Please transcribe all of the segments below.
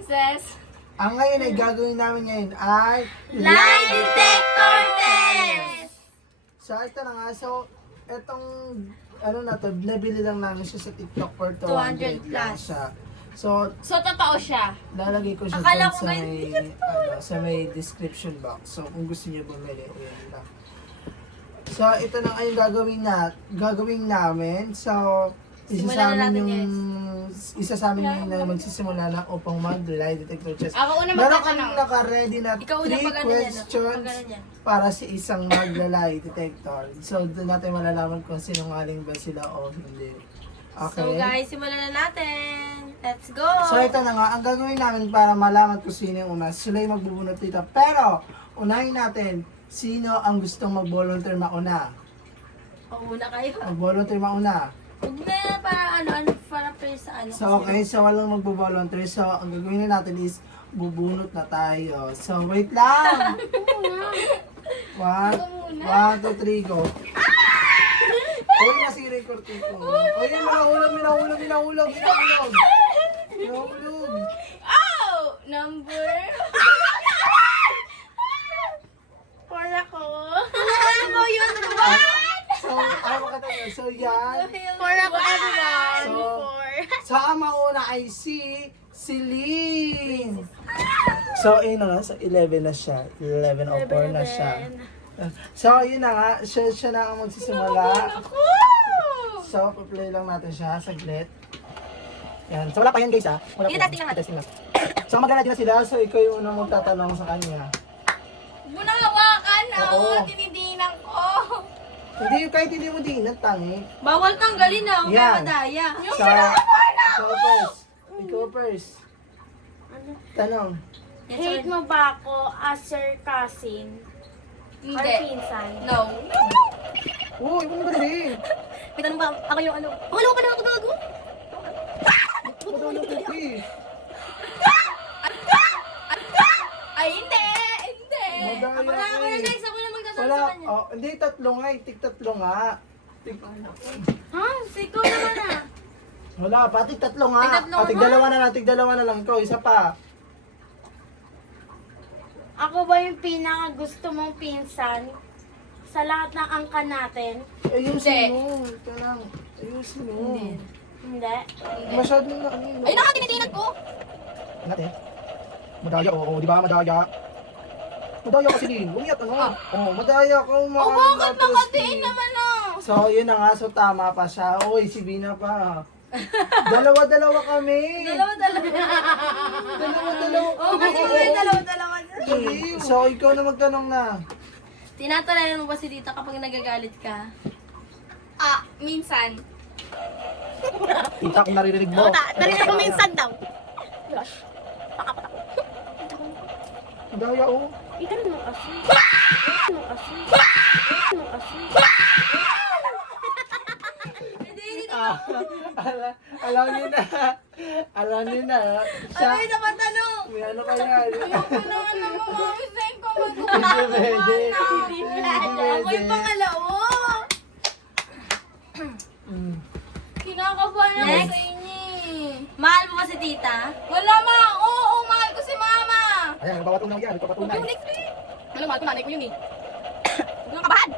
princess. Ang ngayon ay gagawin namin ngayon ay Lie detector test! So ito na nga, so etong ano na to, nabili lang namin siya sa TikTok for 200 lang plus. siya. So So, totoo siya. lalagay ko siya Akala dun ko sa ngayon, may, sa may description box. So kung gusto niyo bumili, ayan lang. So ito na ang gagawin namin. So isa Simulan sa na amin natin, isa sa amin yung na magsisimula na upang mag-lie detector test. Ako una Meron magtatanong. kaming naka-ready na Ikaw una 3 pag ano yan, questions pag ano yan. para sa isang mag-lie detector. So doon natin malalaman kung sinungaling ba sila o hindi. Okay? So guys, simulan na natin. Let's go! So ito na nga, ang gagawin namin para malaman kung sino yung una, sila yung magbubunot dito. Pero, unahin natin, sino ang gustong mag-volunteer mauna? O, una kayo. Mag-volunteer mauna. Huwag na para para sa ano. So okay, so walang mag-volunteer. So ang gagawin na natin is, bubunot na tayo. So wait lang! One, two, three, go. Uy, nasi record ko. Uy, minahulog. Oh! Number? For ako. Ano mo yun? So, ano ka tayo? So, yan. For ako, everyone. So, ang mauna ay si Celine. So, ayun na nga. So, 11 na siya. 11 o 4 na siya. So, yun na nga. Siya na ang magsisimula. So, pa-play lang natin siya. Saglit. Yan. So, wala pa yan, guys, ha? Wala pa yan. Testing lang natin. Testing lang. So, maglalagay na sila. So, ikaw yung unang magtatanong sa kanya. Huwag na hawakan. Oo. Tinidinan ko. Hindi, kahit hindi mo dinat, tangi. Bawal tanggalin na. Huwag Yan. na madaya. Ikaw first. Tanong. Hate mo ba ako as your cousin? Or Hindi. pinsan? No. Uy, ano ba dali? May tanong ba? Ako yung ano? Ano ka na ako gago? Ano daw yung cookie? Ay, hindi. Hindi. Madaya Ako na eh. next. Ako na magtatanong Wala, sa kanya. oh, hindi, tatlo nga, tig-tatlo nga. Ha? Siko naman ah. Wala pa, tig-tatlo nga. Tig-tatlo nga. Tig-dalawa na lang. Ikaw, isa pa. Ako ba yung pinaka gusto mong pinsan sa lahat ng angka natin? Ayusin mo. Ito lang. Ayusin mo. Hindi. Masyadong na, ano yun. Ay, nakatinitinag ko. Natin. Madaya, oo, di ba? Madaya. Madaya kasi din. Umiyak, ano? Oo, madaya ka. Oh, bakit nakatiin naman ah? So, yun na nga. So, tama pa siya. Uy, si Bina pa. Dalawa-dalawa kami. Dalawa-dalawa. Dalawa-dalawa Oh, kami. kasi may dalawa-dalawa. So, ikaw na magtanong na. Tinatalayan mo ba si Tita kapag nagagalit ka? Ah, minsan. Tita, kung naririnig mo. Narinig ko minsan daw. Madaya, oh. Ikan mo kasi. Alam niyo na. Alam niyo na. Siya, Ano yung naman tanong? may ano kaya. Ayoko na nga na mamawisin ko. Hindi pwede. Ako yung pangalawa. Mm. Kinakabahan ako Next. sa inyo eh. Mahal mo ba si tita? Wala ma. Oo, mahal ko si mama. Ayan, nagpapatunay yan. Nagpapatunay. Yung next week. Alam, mahal ko nanay ko yun eh. Huwag kang kabahan.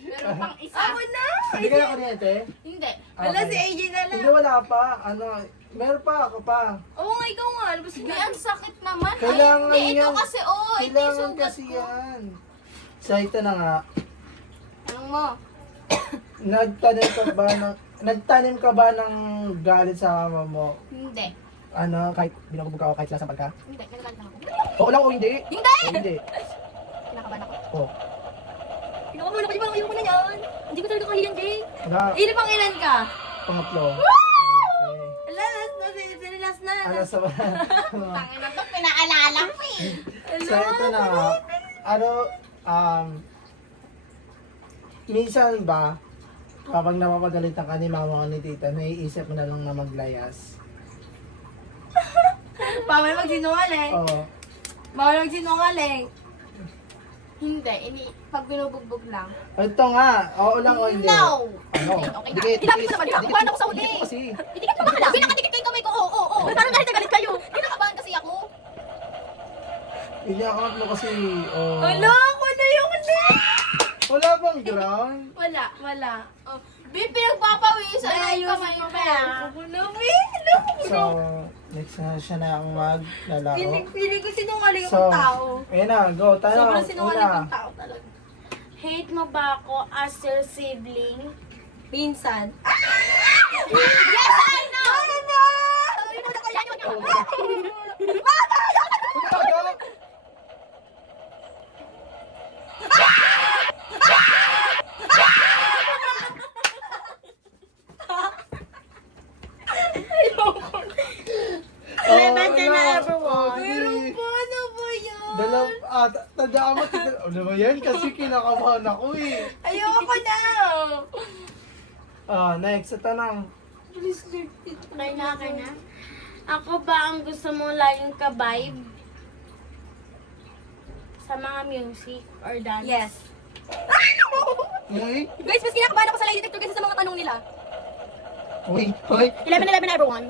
Meron pang isa. Ako na. Hindi ka na kuryente? Hindi. Wala, si AJ na Hindi, wala pa. Ano, meron pa ako pa. Oo nga, ikaw nga. Labas ka. Ang sakit naman. Kailangan Ay, hindi. Ito yan. kasi, ito yung Kailangan sugat kasi ko. yan. So, ito na nga. Anong mo? Nagtanim ka ba ng galit sa mama mo? Hindi. Ano, kahit binabubog ka o kahit lasang ka? Hindi. Kinakabahan ako. Oo lang o hindi? Hindi! O hindi. Kinakabahan ako. Oo. Kinakabahan ako. Parang ayoko na yan. Hindi ko talaga kahiyan, Jay. Wala. Ilan pang ilan ka? Pangatlo. Okay. Ala, last na. Ano sa Tangin na to, pinaalala ko eh. So, ito na. Ano, minsan ba, kapag napapagalitan ka ni mama o ni tita, naiisip mo na lang na maglayas? Bawal magsinungaling. Oo. Bawal magsinungaling. Hindi, pag binubugbog lang. Ito nga, oo lang o hindi? No! Ano? Okay na. Hinapin ko naman, kinakabahan ako sa huli. kasi. Itikit mo bakala. Pinakatikit kayo kamay ko. Oo. Parang galit na galit kayo. Pinakabahan kasi ako. Iniakap mo kasi, oh. Wala, wala yung hindi. Wala bang ground? Wala. Oh. Babe, pinagpapawisan na yung kamay ko. Ako na, So, next na siya na ang maglalaro. Feeling ko sinungaling So, akong tao. ayun na, go, tanong. Sobrang sinungaling Una. akong tao talaga. Hate mo ba ako as your sibling? Minsan. Yes, I know! Sabi mo na kaya yun. Eleven ka na, everyone. Pero paano ba yan? Tandaan mo, ano ba yan? Kasi kinakabahan ako eh. Ayoko na. Next, sa tanong. Please, Lord. Okay na. Ako ba ang gusto mo laging ka-vibe? Sa mga music or dance? Yes. Uy, Guys, mas kinakabahan ako sa lie detector kasi sa mga tanong nila. uy. 11 everyone.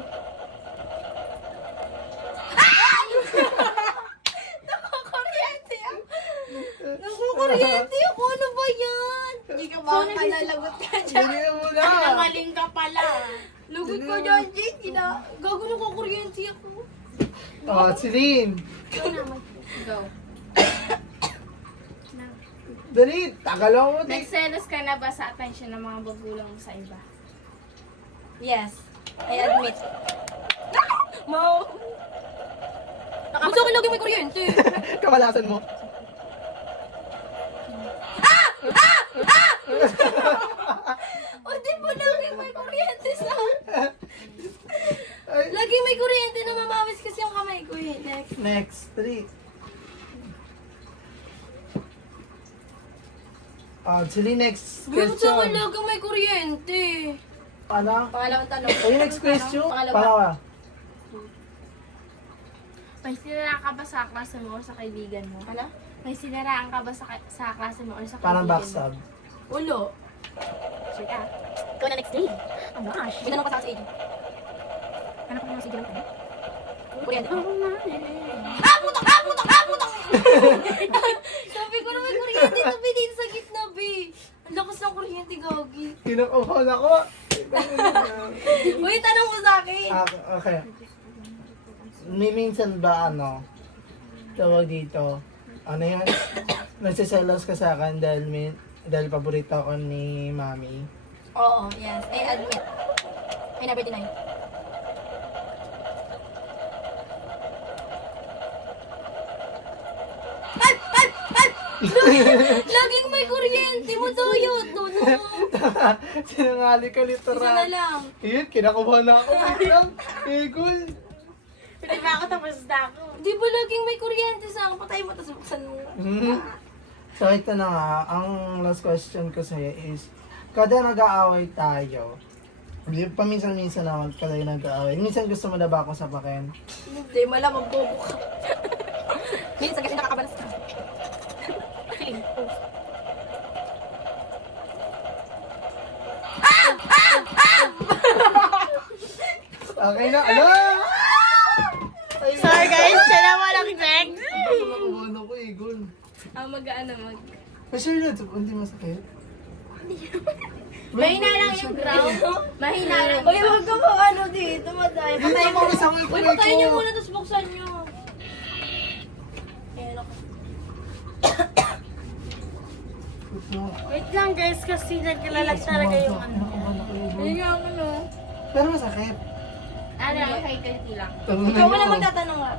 Nakukuryente ako. Nakukuryente ako. Ano ba yan? Hindi ka ba kanalagot ka dyan? Ganyan mo na. Nakaling ka pala. Lugot ko dyan, Jake. Gago nakukuryente ako. Celine. Go. Dali, tagalaw mo. Nagselos ka na ba sa attention ng mga magulang mo sa iba? Yes. I admit. Mo. Gusto ko lagi may kuryente. Kamalasan mo. O di ba lagi may kuryente sa... Ay, Lagi may kuryente na mamawis kasi yung kamay ko eh. Next. next, 3. Celine, next Gusto ko question. lagi may kuryente. Ano? Pangalawang tanong. Ay, next question. Pangalawa. Pangalawa. May siniraan ka ba sa klase mo o sa kaibigan mo? Ano? May siniraan ka ba sa klase mo o sa kaibigan Parang mo? backstab. Ulo. Sure ka. Ikaw na next day. Oh gosh. Ginanong ka sa akin. Ano pa naman si Ginang ka? Kuryente. Oh my. Putok! Sabi ko na may kuryente na din sa gitna, be. Ang lakas ng kuryente, gagi. Kinakabahan ako. Uy, tanong mo sa akin. Okay. May minsan ba tawag dito, ano yan? Nagsiselos ka sa akin dahil paborito ako ni Mami. Oo, yes. I admit. I never deny. Laging may kuryente mo, Toyo. No. Sinangali ka Isa na literal. lang. Iyon, kinakabahan na ako. Wait lang. Egol. Pwede ba ako tapos na ako? Di ba laging may kuryente sa akin? Patay mo, tapos buksan mo. So ito na nga, ang last question ko sa'yo is, kada nag-aaway tayo, paminsan-minsan naman kada nag-aaway, minsan gusto mo na ba akong sapakin? Hindi, malamang bobo ka. Minsan kasi nakakabalas ka. Feeling. Okay na, ano? Ay, Sorry guys, siya na walang next. Kinakabahan ako, Egol. Mag. Sure yun, hindi masakit. Mahina lang yung ground. Mahina lang. Uy, huwag ka mo ano dito, maday. Patay mo. Uy, patayin niyo muna, tapos buksan niyo. Ayan ako. Wait lang guys, kasi nagkalalag talaga yung ano. Ayun nga ako, no. Pero masakit. Ano, kay Kalti lang. Ikaw wala magtatanong nga.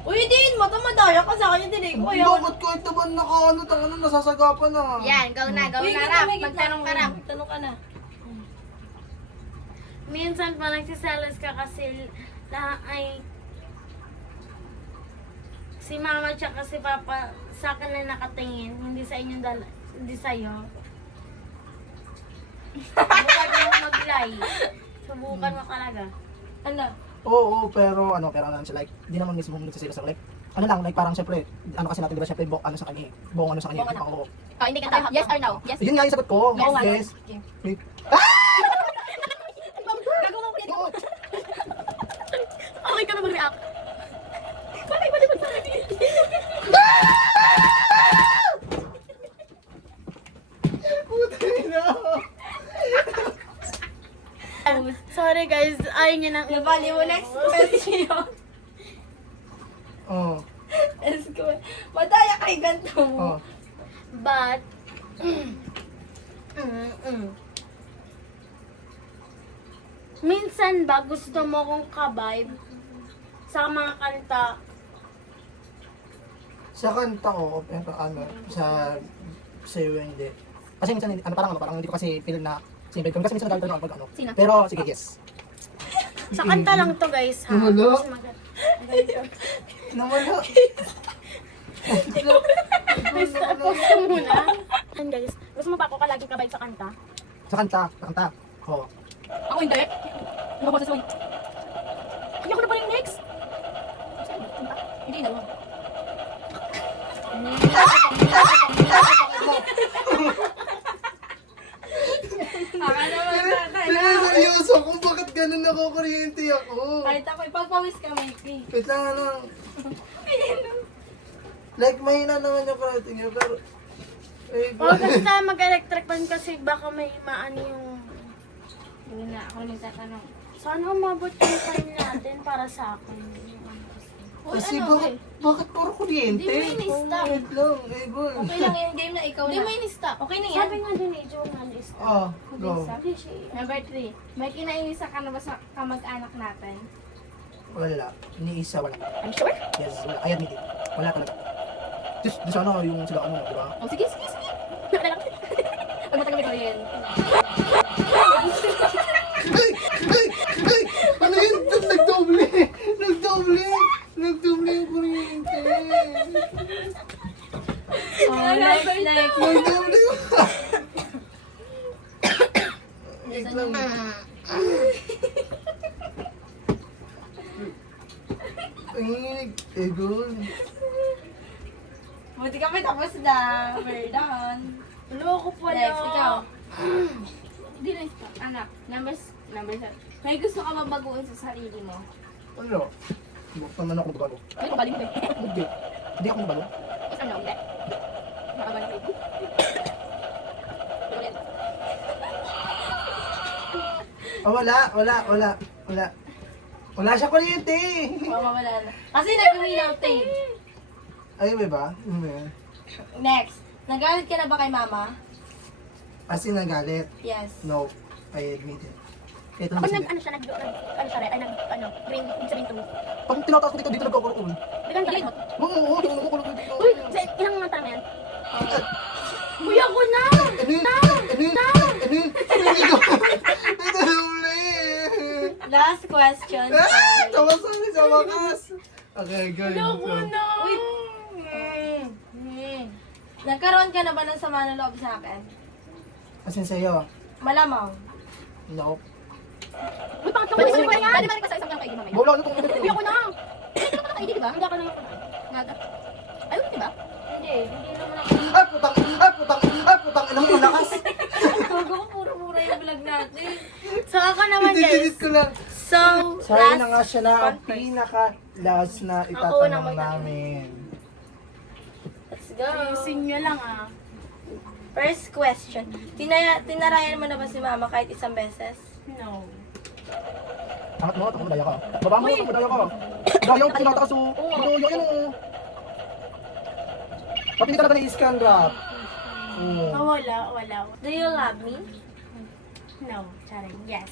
Uy, din mo, tamadaya ka sa akin yung dinig mo. Bakit kahit naman nasasagapan na? Yan, go na, Uy, Rap. may Magtanong ka, Rap. Magtanong ka na. Minsan pa nagsiselos ka kasi ay si mama tsaka si papa sa akin na nakatingin, hindi sa inyong hindi sa'yo. Subukan mo mag-lie. Subukan mo talaga. Ano? Oo, pero kailangan siya like, di naman mismo nagsiselos ako like, ano lang, like parang syempre, ano kasi natin, di ba, syempre, ano sa kanya, buong ano sa kanya. Buong ano. Oo. Oh, hindi ka tayo. Yes or no? Yes. Yun nga yung sagot ko. Yes. Yes. Okay. Wait. Gagawa ko yan. Oo. Okay ka na mag-react. Bakit ba naman sa akin? Putay na. Sorry guys, ayaw niya nang... Nabali mo next question. Oo. Let's go. Madaya kay ganito Oo. mo. But, minsan ba gusto mo kong kabibe sa mga kanta? Sa kanta ko, pero ano, sa iyo hindi. Kasi minsan, ano, parang hindi ko kasi feel na simple kasi minsan nagalit ako pag ano. Sino? Pero, sige, yes. Sa kanta lang to guys ha. Wala. Mas maganda. Nawala. Post ko muna. And guys, gusto mo pa ako laging kabibe sa kanta? Sa kanta. Oo. Ako hindi. Ano ba sa Hindi ako na pa rin next. Hindi na. Seryoso kung bakit ganun nakukuryente ako. Kahit ako, ipagpawis ka, Mikey. Wait lang. Like, mahina naman yung parating niya, pero... Eh, O basta mag-electric fan kasi baka may maano yung... Hindi na, ako rin tatanong. Sana umabot yung time natin para sa akin. kasi ano, bakit puro kuryente? Hindi mo in-stop. Wait lang, Egol. Okay lang yung game na ikaw na. Hindi mo in-stop. Okay na yan. Sabi nga din eh, Joe nga list. Oh, go. Sabi siya eh. Number 3. May kinainisa ka na ba sa kamag-anak natin? Wala. Ni isa, wala. I'm sure. Yes, wala. I admit it. Wala talaga. Just ano, yung sila ano, di ba? Oh, sige. Wala lang. Pag matagal ko yun. Ay! Ano yun? Nagdoble yung kuryente. Oh, next. Nagdoble yung... Wait Isa lang. Ay, Egol. Buti kami tapos na. We're done. Loko pala. Next, ikaw. Hindi na stop. Anak, number 7. May gusto ka mabaguhin sa sarili mo? Ano? Buksan man ako magbago. Ay, mabaling ba? Hindi. Hindi ako magbago. Ano, hindi. Makabaling ba? Oh, wala. Wala siya kuryente. Mawawala na. Kasi nag-wheel tape. Ay, may ba? Ano yan? Next. Nagalit ka na ba kay mama? As in, nagalit. Yes. No, I admit it. Ito Ako naman nag, sila. green, sabihin to. Pag tinataas ko dito nagkakaroon. Bilang ka rin mo. Oo, tinulungan ko dito. Uy, ilang mga tama yan? Kuya ko na! Ano yun? Ito huli. Last question. Sa wakas. Okay, good. Wait. Nagkaroon ka na ba ng sama ng loob sa akin? As in sa'yo? Malamang. No. Uy, pangatlo ko na yan! Pwede ba rin ka sa isang kainin mamaya? Bola, ano itong Kuya ko na! Hindi ka naman nakainin, di ba? Hindi ako na lang. Naga. Ayun, di ba? Hindi naman ako. Putang, ina mo, lakas. Bago ko puro-puro yung vlog natin. So ako naman Delete guys. ko lang. So, Sorry na nga siya na ang fun first. pinaka-last na Ako na itatanong magtanong. namin. Let's go. ayusin nyo lang ah. First question. Tinarayan mo na ba si mama kahit isang beses? No. Angat mo, takot madaya ka. Baba mo, takot madaya ka. Daya ko, tinatakas mo. Madaya, yan o. Ba't hindi ka na i-scan rap? Oh, wala. Do you love me? No. Charing. Yes.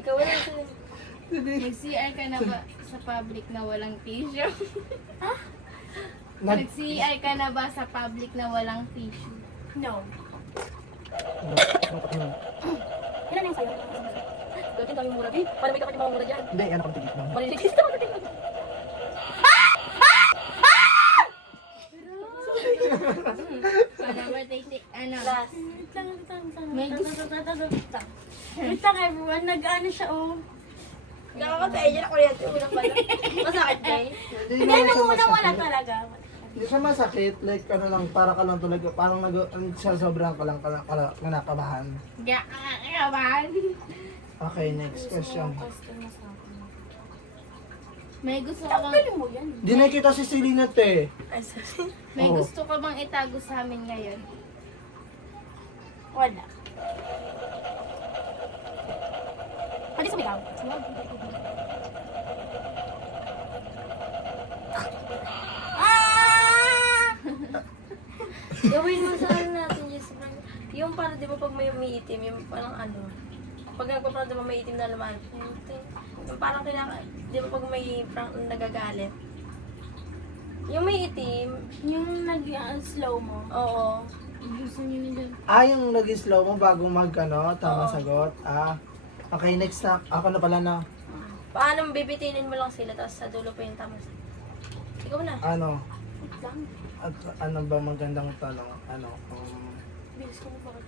Ikaw wala sa... Nag-CR ka na ba sa public na walang tissue? Nag... Nag-CR ka na ba sa public na walang tissue? No. Hindi, Ilan na yung sa'yo? Gagawin kami mura, babe. Paano may kapatid mga mura dyan? yan ako tigit lang. Maliligis na ako natin. Ano? Last. May Wait lang everyone, nag-ano siya oh. Nakakatayo dyan ako kuryente. Unang pala. Masakit ba eh? Hindi, naman siya nung una wala masakit. talaga. Hindi siya masakit, like ano lang, para ka lang talaga, parang siya sobrang ka lang kinakabahan. Gakaban. Okay, next question. May gusto ka bang, Galing mo yan. Di nakita si Selena te. Ay, sorry. may Oo. gusto ka bang itago sa amin ngayon? Wala. Pwede sumigaw. Gawin mo sa ano natin, Jessica. Yung para di ba pag may umiitim, yung parang ano, pag nagpaparang di ba may itim na laman, yung parang kailangan, di ba pag may parang nagagalit, yung may itim, Yung nag-slow mo. oo, Gusto niyo na dyan. Yung nag-slow mo bago tama Oo. sagot. Okay, next na. Ako na pala na. paano bibitinin mo lang sila, tapos sa dulo pa yung tama. Ikaw na. Ano? Wait lang. At ano ba magandang tanong? Bilis ko mo bakit.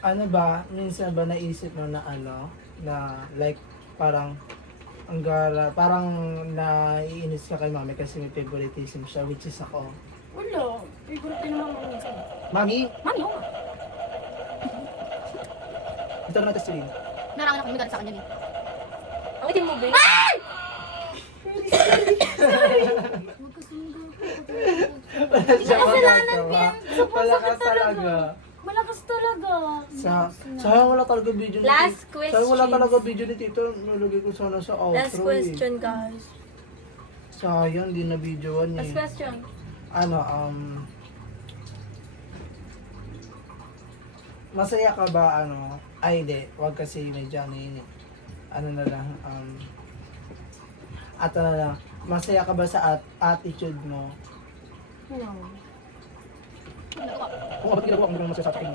Ano ba, minsan ba naisip mo na na like parang parang naiinis ka kay mami kasi may favoritism siya, which is ako. Wala. Favorite din naman mo minsan. Mami, Mami, oo. ito na natin si Lynn. Narangan ako maganda sa kanya eh. Ang itim mo, babe. Wala siya Kasalanan magagawa. yan. Suppose Malakas ako talaga. talaga. Malakas talaga. Sayang wala talaga video ni Last Tito. Sayang wala question. talaga video ni Tito. Nalagay ko sana sa outro Last question, guys. Sayang, di na videoan Last eh. question. Masaya ka ba ay hindi, wag kasi medyo yun eh. Ano na lang, ato na lang, masaya ka ba sa attitude mo? No. Kung ba't ginagawa ko hindi masaya sa akin?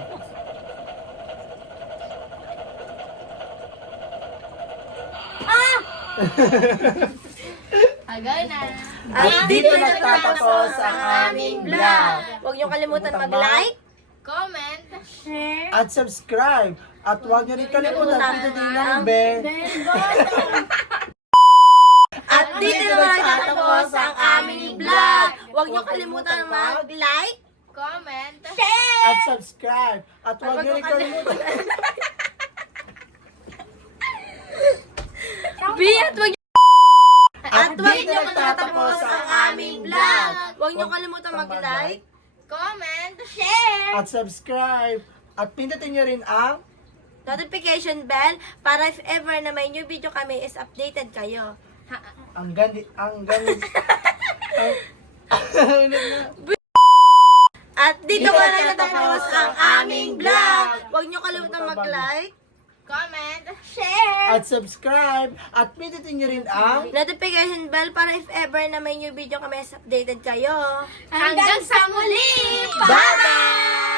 Agay na. At dito nagtatapos ang aming vlog. Huwag niyo kalimutan mag-like, Comment. Share. At subscribe! At huwag niyo rin kalimutan pindutin ang bell. at dito na nagtatapos ang aming vlog. Huwag niyo kalimutan mag-like, Comment. At subscribe! At huwag niyo rin kalimutan at huwag At huwag dito niyo nagtatapos ang aming vlog. Huwag niyo kalimutan mag-like, Comment. share, at subscribe! At pindutin niyo rin ang notification bell para if ever na may new video kami is updated kayo. ang gandi ang At dito na nagtatapos ang aming vlog. Huwag niyo kalimutan mag-like, Comment. share, at subscribe! At pindutin niyo rin ang notification bell para if ever na may new video kami is updated kayo. Hanggang sa muli! Bye-bye!